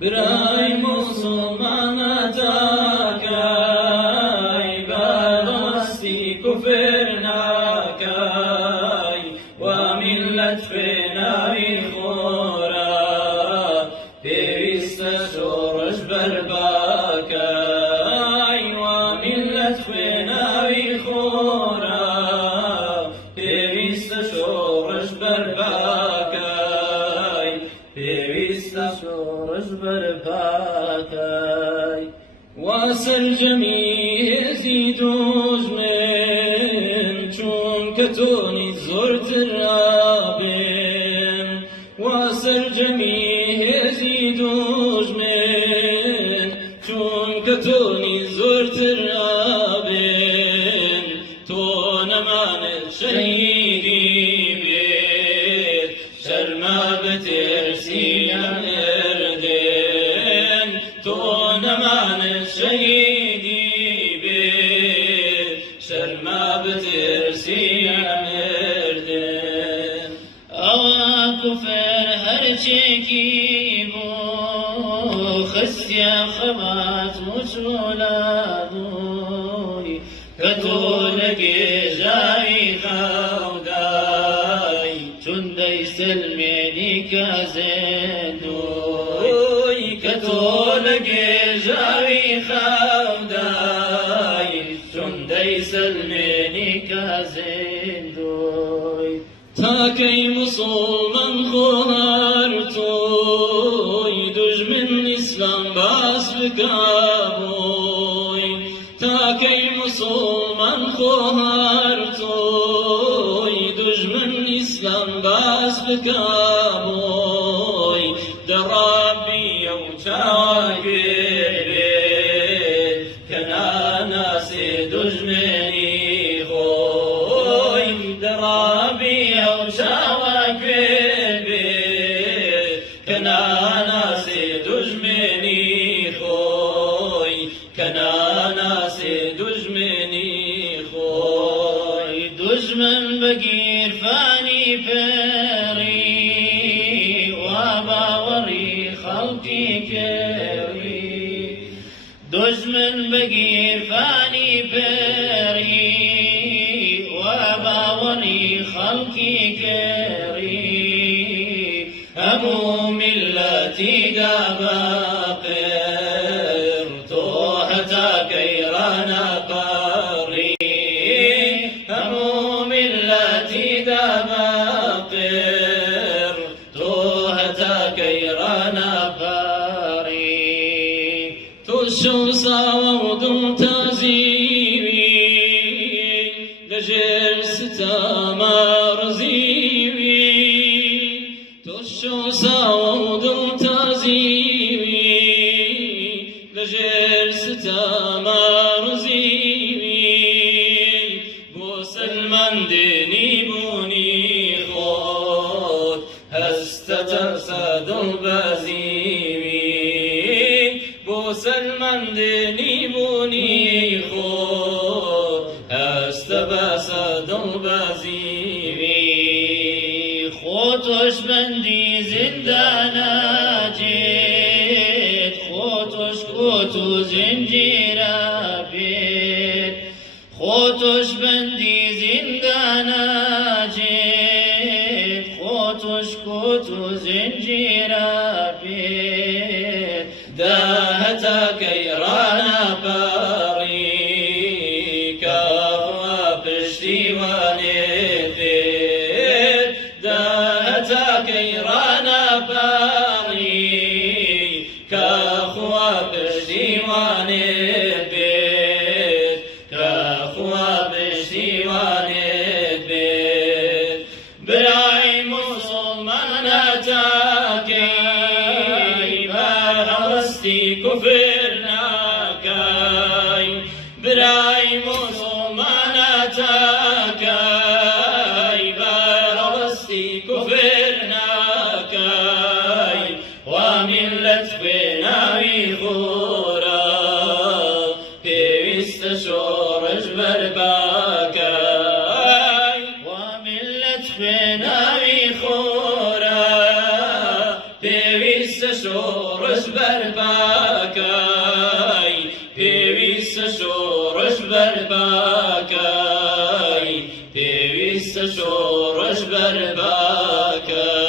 برای مسلمان تاکای بەڕاستی کوفر ناکای و میلەت پێناوی خۆرە پێویستە شۆڕش بەرباکای و میلەت پێناوی خۆرە پێویستە شۆڕش بەرباکای پێویستە شۆڕش بەرباکای وا سەرجەمی هێزی دوژمن چونکە تۆنی زۆرتر ئابێن وا سەرجەمی هێزی دوژمن چونکە تۆنی زۆرتر ئابێن تۆ نەمانت شەهیدی بێت شەرما بەترسی نەمردێن تۆ نەمانت شەهیدی بێت شەرما بەترسی نەمردێن ئەوە کوفر هەرچێکی بوو خستیا خەبات موچۆلادووی کە تۆ لە گێژاوی خەودای چون دەیسلمێنی کە زێندووی کە تۆ لە گێژاوی خەودای چون دەیسلمێنی کە زێندووی تاکەی مسڵمان خۆ هەر تۆی دوژمن ئیسلام باس بکابۆی تاکەی مسڵمان خۆ هەر تۆی دوژمن ئیسلام باس بکابۆی دەڕابیە و چاوەگوێ کە ناناسێ دوژمنی خۆی دەڕابیە و چاوەگوێ کە ناناسێ دوژمنی خۆی کە ناناسێ دوژمنی خۆی دژمن بەگیرفانی پێڕی وا باوەڕی خەڵکی کێڕی دژمن بەگیرفانی پێڕی وا باوەڕی خەڵکی کێڕی هەموو میلەتی دا بەقێر تۆ هەتا کەیڕانەپەڕی هەموو میلەتی دا بەقێر تۆ هەتا کەیڕانەپەڕی تۆ شەو ساوە و دڵتازیوی لەژێر ستەما ڕزیوی تۆ شەو ساوە و دڵتازیوی لەژێر ستەما ڕزیوی بۆ سەلمەندێنی بوونی خۆت هەستە تەرسە دڵبەزیوی بۆ سەلمەندێنی بوونی خۆت هەستە بەسە دڵبەزیوی خۆ تۆش بەندی زیندانەجێت خۆ تۆش کۆت و زنجیرە بێت خۆ تۆش بەندی زیندانەجێت خۆ تۆش کۆت و زنجیرە بێت دا هەتا کەیڕانەپەڕی کە خوا پشتیوانێت بێت دا هەتا کەیڕانەپەڕی کە خوا پشتیوانێت بێت کە خوا پشتیوانێت بێت برای مسڵمانە تاکەی بەهەڵستی کوفر ناکەی برای مسڵمانە تاکەی بەهەڵستی کوفر ناکەی وا میلەت پێناوی خۆرە پێویستە شۆڕش بەرباکەی وا میلەت پێناوی خۆرە پێویستە شۆڕش بەرباکەی پێویستە شۆڕش بەرباکەی پێویستە شۆڕش بەرباکەی